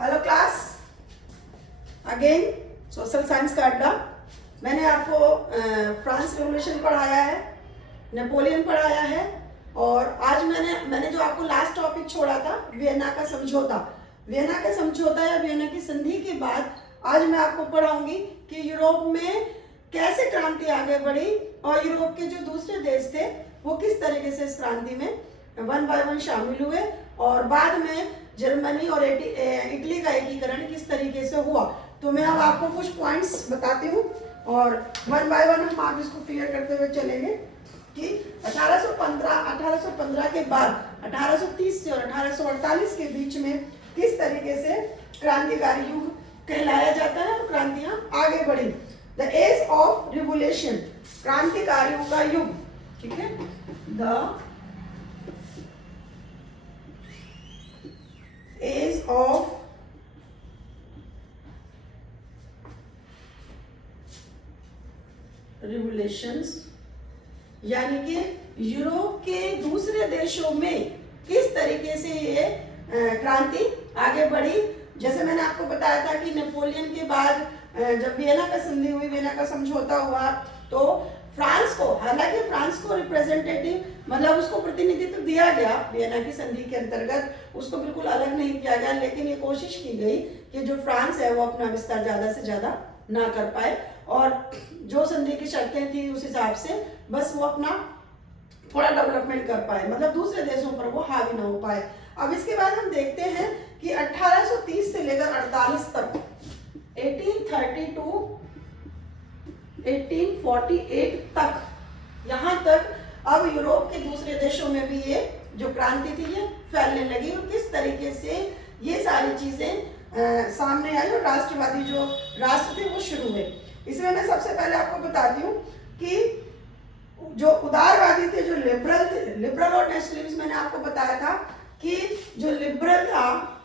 Hello class, again social science का अड्डा। मैंने आपको फ्रांस रेवोल्यूशन पढ़ाया है, नेपोलियन पढ़ाया है, और आज मैंने जो आपको लास्ट टॉपिक छोड़ा था वियना का समझौता। वियना का समझौता या वियना की संधि के बाद आज मैं आपको पढ़ाऊंगी कि यूरोप में कैसे क्रांति आगे बढ़ी और यूरोप के जो दूसरे देश थे वो किस तरीके से इस क्रांति में वन बाय वन शामिल हुए, और बाद में जर्मनी और इटली का एकीकरण किस तरीके से हुआ। तो मैं अब आपको कुछ पॉइंट्स बताती हूँ और वन बाय वन हम आप इसको क्लियर करते हुए चलेंगे कि 1815 के बाद 1830 से और 1848 के बीच में किस तरीके से क्रांतिकारी युग कहलाया जाता है और क्रांतियां आगे बढ़ी। द एज ऑफ रिवोल्यूशन, क्रांतिकारियों का युग, ठीक है। द एज ऑफ रिवोल्यूशंस, यानी कि यूरोप के दूसरे देशों में किस तरीके से ये क्रांति आगे बढ़ी। जैसे मैंने आपको बताया था कि नेपोलियन के बाद जब वियना का संधि हुई, वियना का समझौता हुआ, तो फ्रांस को, हालांकि फ्रांस को रिप्रेजेंटेटिव मतलब उसको प्रतिनिधित्व दिया गया वियना की संधि के अंतर्गत, उसको बिल्कुल अलग नहीं किया गया, लेकिन ये कोशिश की गई कि जो फ्रांस है वो अपना विस्तार ज्यादा से ज्यादा ना कर पाए और जो संधि की शर्तें थी उस हिसाब से बस वो अपना थोड़ा डेवलपमेंट कर पाए, मतलब दूसरे देशों पर वो हावी ना हो पाए। अब इसके बाद हम देखते हैं कि 1830 से लेकर 48 तक, 1830 टू 1848 तक, यहाँ तक अब यूरोप के दूसरे देशों में भी ये जो क्रांति थी ये फैलने लगी और किस तरीके से ये सारी चीजें सामने आई और राष्ट्रवादी जो राष्ट्र थे वो शुरू हुए। इसमें मैं सबसे पहले आपको बताती हूँ कि जो उदारवादी थे, जो लिबरल थे, लिबरल और नेशनलिस्ट, मैंने आपको बताया था कि जो लिबरल था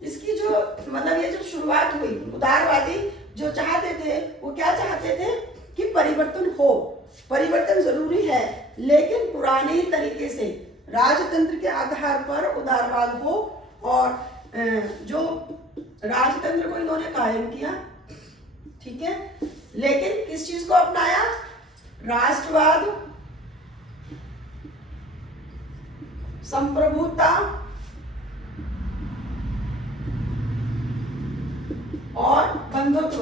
इसकी जो मतलब ये जो शुरुआत हुई, उदारवादी जो चाहते थे वो क्या चाहते थे कि परिवर्तन हो, परिवर्तन जरूरी है लेकिन पुराने ही तरीके से राजतंत्र के आधार पर उदारवाद हो, और जो राजतंत्र को इन्होंने कायम किया, ठीक है, लेकिन किस चीज को अपनाया, राष्ट्रवाद, संप्रभुता और बंधुत्व।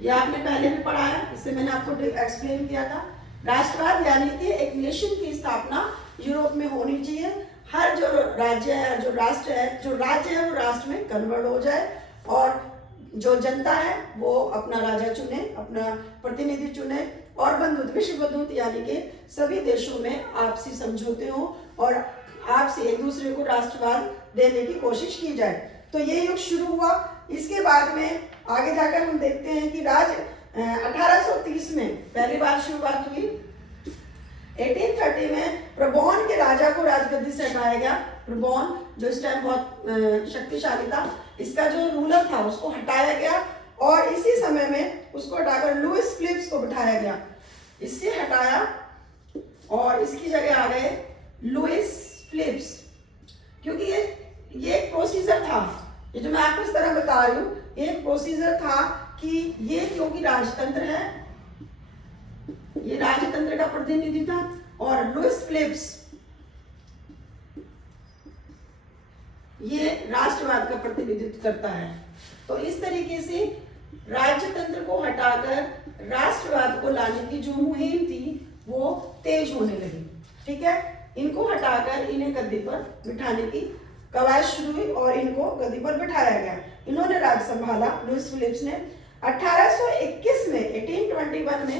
ये आपने पहले भी पढ़ा है, इससे मैंने आपको एक्सप्लेन किया था। राष्ट्रवाद यानी कि एक नेशन की स्थापना यूरोप में होनी चाहिए, हर जो राज्य है, जो राष्ट्र है, जो राज्य है वो राष्ट्र में कन्वर्ट हो जाए और जो जनता है वो अपना राजा चुने, अपना प्रतिनिधि चुने, और बंधुत्व, विश्व बंधुत्व यानी कि सभी देशों में आपसी समझौते हो और आपसे एक दूसरे को राष्ट्रवाद देने की कोशिश की जाए। तो ये युग शुरू हुआ। इसके बाद में आगे जाकर हम देखते हैं कि 1830 में पहली बार शुरुआत हुई। 1830 में प्रबोन के राजा को राजगद्दी से हटाया गया। प्रबोन जो इस टाइम बहुत शक्तिशाली था, इसका जो रूलर था उसको हटाया गया और इसी समय में उसको हटाकर लुइस फिलिप्स को बिठाया गया। इससे हटाया और इसकी जगह आ गए लुइस फिलिप्स, क्योंकि ये एक प्रोसीजर था, ये जो मैं आपको इस तरह बता रही हूँ, एक प्रोसीजर था कि ये क्योंकि राजतंत्र है, ये राजतंत्र का प्रतिनिधि था, और लुइस फिलिप्स ये राष्ट्रवाद का प्रतिनिधित्व करता है। तो इस तरीके से राज्यतंत्र को हटाकर राष्ट्रवाद को लाने की जो मुहिम थी वो तेज होने लगी, ठीक है। इनको हटाकर इन्हें गद्दी पर बिठाने की कवायद शुरू हुई और इनको गद्दी पर बिठाया गया। इन्होंने राज संभाला, लुइस फिलिप्स ने। 1821 में 1821 में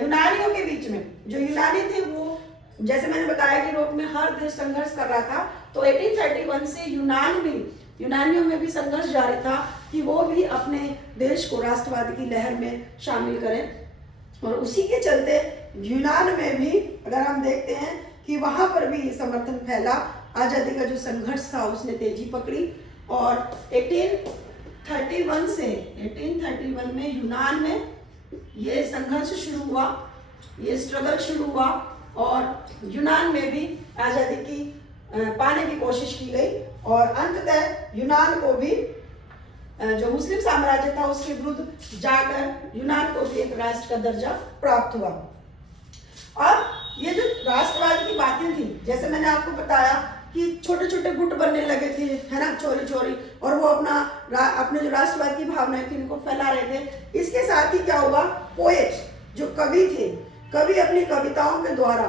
यूनानियों के बीच में, जो यूनानी थे वो, जैसे मैंने बताया कि यूरोप में हर देश संघर्ष कर रहा था, तो 1831 से यूनानियों में भी संघर्ष जारी था कि वो भी अपने देश को राष्ट्रवाद की लहर में शामिल करें। और उसी के चलते यूनान में भी अगर हम देखते हैं कि वहां पर भी समर्थन फैला, आजादी का जो संघर्ष था उसने तेजी पकड़ी, और 1831 से 1831 में यूनान में ये संघर्ष शुरू हुआ, ये स्ट्रगल शुरू हुआ, और यूनान में भी आजादी की पाने की कोशिश की गई और अंततः यूनान को भी जो मुस्लिम साम्राज्य था उसके विरुद्ध जाकर यूनान को भी एक राष्ट्र का दर्जा प्राप्त हुआ। अब ये जो राष्ट्रवाद की बातें थी, जैसे मैंने आपको बताया कि छोटे छोटे गुट बनने लगे थे, है ना, चोरी चोरी, और वो अपने जो राष्ट्रवाद की भावनाएं थी उनको फैला रहे थे। इसके साथ ही क्या हुआ, पोएट जो कवि थे, कवि अपनी कविताओं के द्वारा,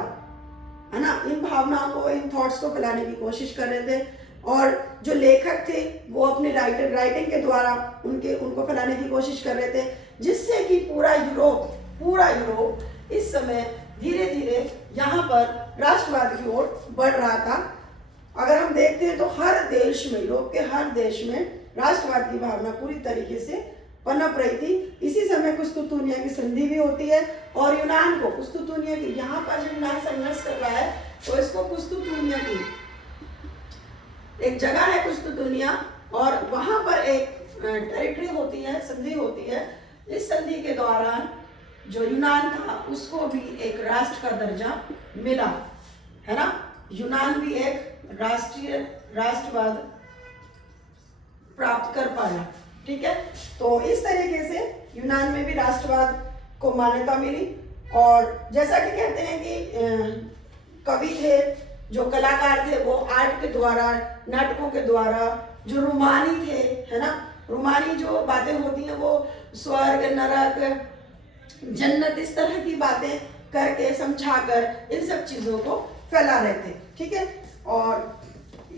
है ना, इन भावनाओं को, इन थॉट्स को फैलाने की कोशिश कर रहे थे। और जो लेखक थे वो अपनी राइटिंग के द्वारा उनको फैलाने की कोशिश कर रहे थे, जिससे कि पूरा यूरोप इस समय धीरे धीरे यहाँ पर राष्ट्रवाद की ओर बढ़ रहा था। अगर हम देखते हैं तो हर देश में, यूरोप के हर देश में राष्ट्रवाद की भावना पूरी तरीके से पनप रही थी। इसी समय कुस्तुतुनिया की संधि भी होती है और यूनान को कुस्तुतुनिया की, यहाँ पर जो यूनान संघर्ष कर रहा है तो इसको कुस्तुतुनिया की एक जगह है कुस्तुतुनिया, और वहां पर एक टेरिटरी होती है, संधि होती है। इस संधि के दौरान जो यूनान था उसको भी एक राष्ट्र का दर्जा मिला, है ना। यूनान भी एक राष्ट्रवाद प्राप्त कर पाया, ठीक है। तो इस तरीके से यूनान में भी राष्ट्रवाद को मान्यता मिली। और जैसा कि कहते हैं कि कवि थे, जो कलाकार थे, वो आर्ट के द्वारा, नाटकों के द्वारा, जो रूमानी थे, है ना, रूमानी जो बातें होती हैं वो स्वर्ग, नरक, जन्नत, इस तरह की बातें करके, समझाकर इन सब चीजों को फैला रहे थे, ठीक है। और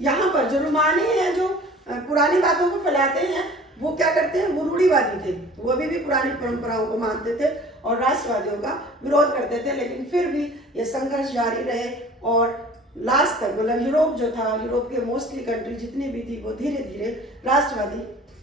यहाँ पर जो रूमानी है, जो पुरानी बातों को फैलाते हैं, वो क्या करते हैं, वो रूढ़िवादी थे, वो अभी भी पुरानी परंपराओं को मानते थे और राष्ट्रवादियों का विरोध करते थे। लेकिन फिर भी ये संघर्ष जारी रहे और लास्ट तक, मतलब यूरोप जो था, यूरोप के मोस्टली कंट्री जितनी भी थी, वो धीरे धीरे राष्ट्रवादी,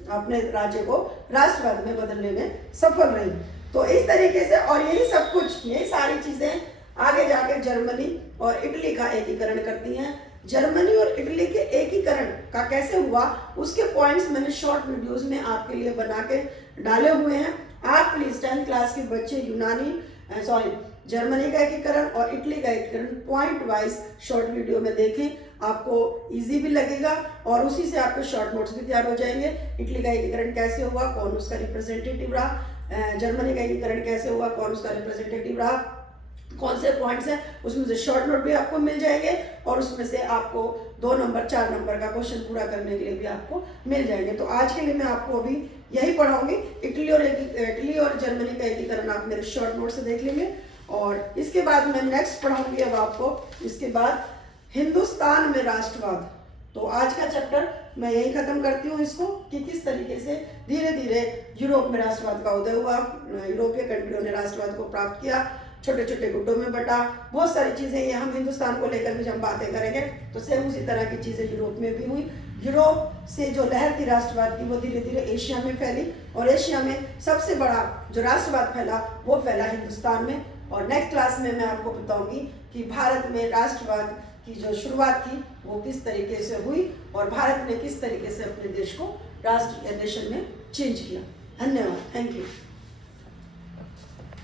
अपने राज्य को राष्ट्रवाद में बदलने में सफल रही। तो इस तरीके से, और यही सब कुछ, यही सारी चीजें आगे जाकर जर्मनी और इटली का एकीकरण करती हैं। जर्मनी और इटली के एकीकरण का कैसे हुआ, उसके पॉइंट्स मैंने शॉर्ट वीडियोस में आपके लिए बना के डाले हुए हैं। आप प्लीज 10th क्लास के बच्चे जर्मनी का एकीकरण और इटली का एकीकरण पॉइंट वाइज शॉर्ट वीडियो में देखें, आपको इजी भी लगेगा और उसी से आपके शॉर्ट नोट्स भी तैयार हो जाएंगे। इटली का एकीकरण कैसे हुआ, कौन उसका रिप्रेजेंटेटिव रहा, जर्मनी का एकीकरण कैसे हुआ, कौन उसका रिप्रेजेंटेटिव रहा, कौन से पॉइंट्स हैं, उसमें से शॉर्ट नोट भी आपको मिल जाएंगे और उसमें से आपको 2 नंबर 4 नंबर का क्वेश्चन पूरा करने के लिए भी आपको मिल जाएंगे। तो आज के लिए मैं आपको अभी यही पढ़ाऊंगी, इटली और जर्मनी का एकीकरण आप मेरे शॉर्ट नोट से देख लेंगे। और इसके बाद मैं नेक्स्ट पढ़ाऊंगी अब आपको, इसके बाद हिंदुस्तान में राष्ट्रवाद। तो आज का चैप्टर मैं यही खत्म करती हूँ इसको, कि किस तरीके से धीरे धीरे यूरोप में राष्ट्रवाद का उदय हुआ, यूरोपीय कंट्रियों ने राष्ट्रवाद को प्राप्त किया, छोटे छोटे गुटों में बटा, बहुत सारी चीजें। ये हम हिंदुस्तान को लेकर भी जब बातें करेंगे तो सेम उसी तरह की चीजें यूरोप में भी हुई। यूरोप से जो लहर थी राष्ट्रवाद की, वो धीरे धीरे एशिया में फैली और एशिया में सबसे बड़ा जो राष्ट्रवाद फैला वो फैला हिंदुस्तान में। और नेक्स्ट क्लास में मैं आपको बताऊंगी कि भारत में राष्ट्रवाद की जो शुरुआत थी वो किस तरीके से हुई और भारत ने किस तरीके से अपने देश को राष्ट्र या नेशन में चेंज किया। धन्यवाद, थैंक यू।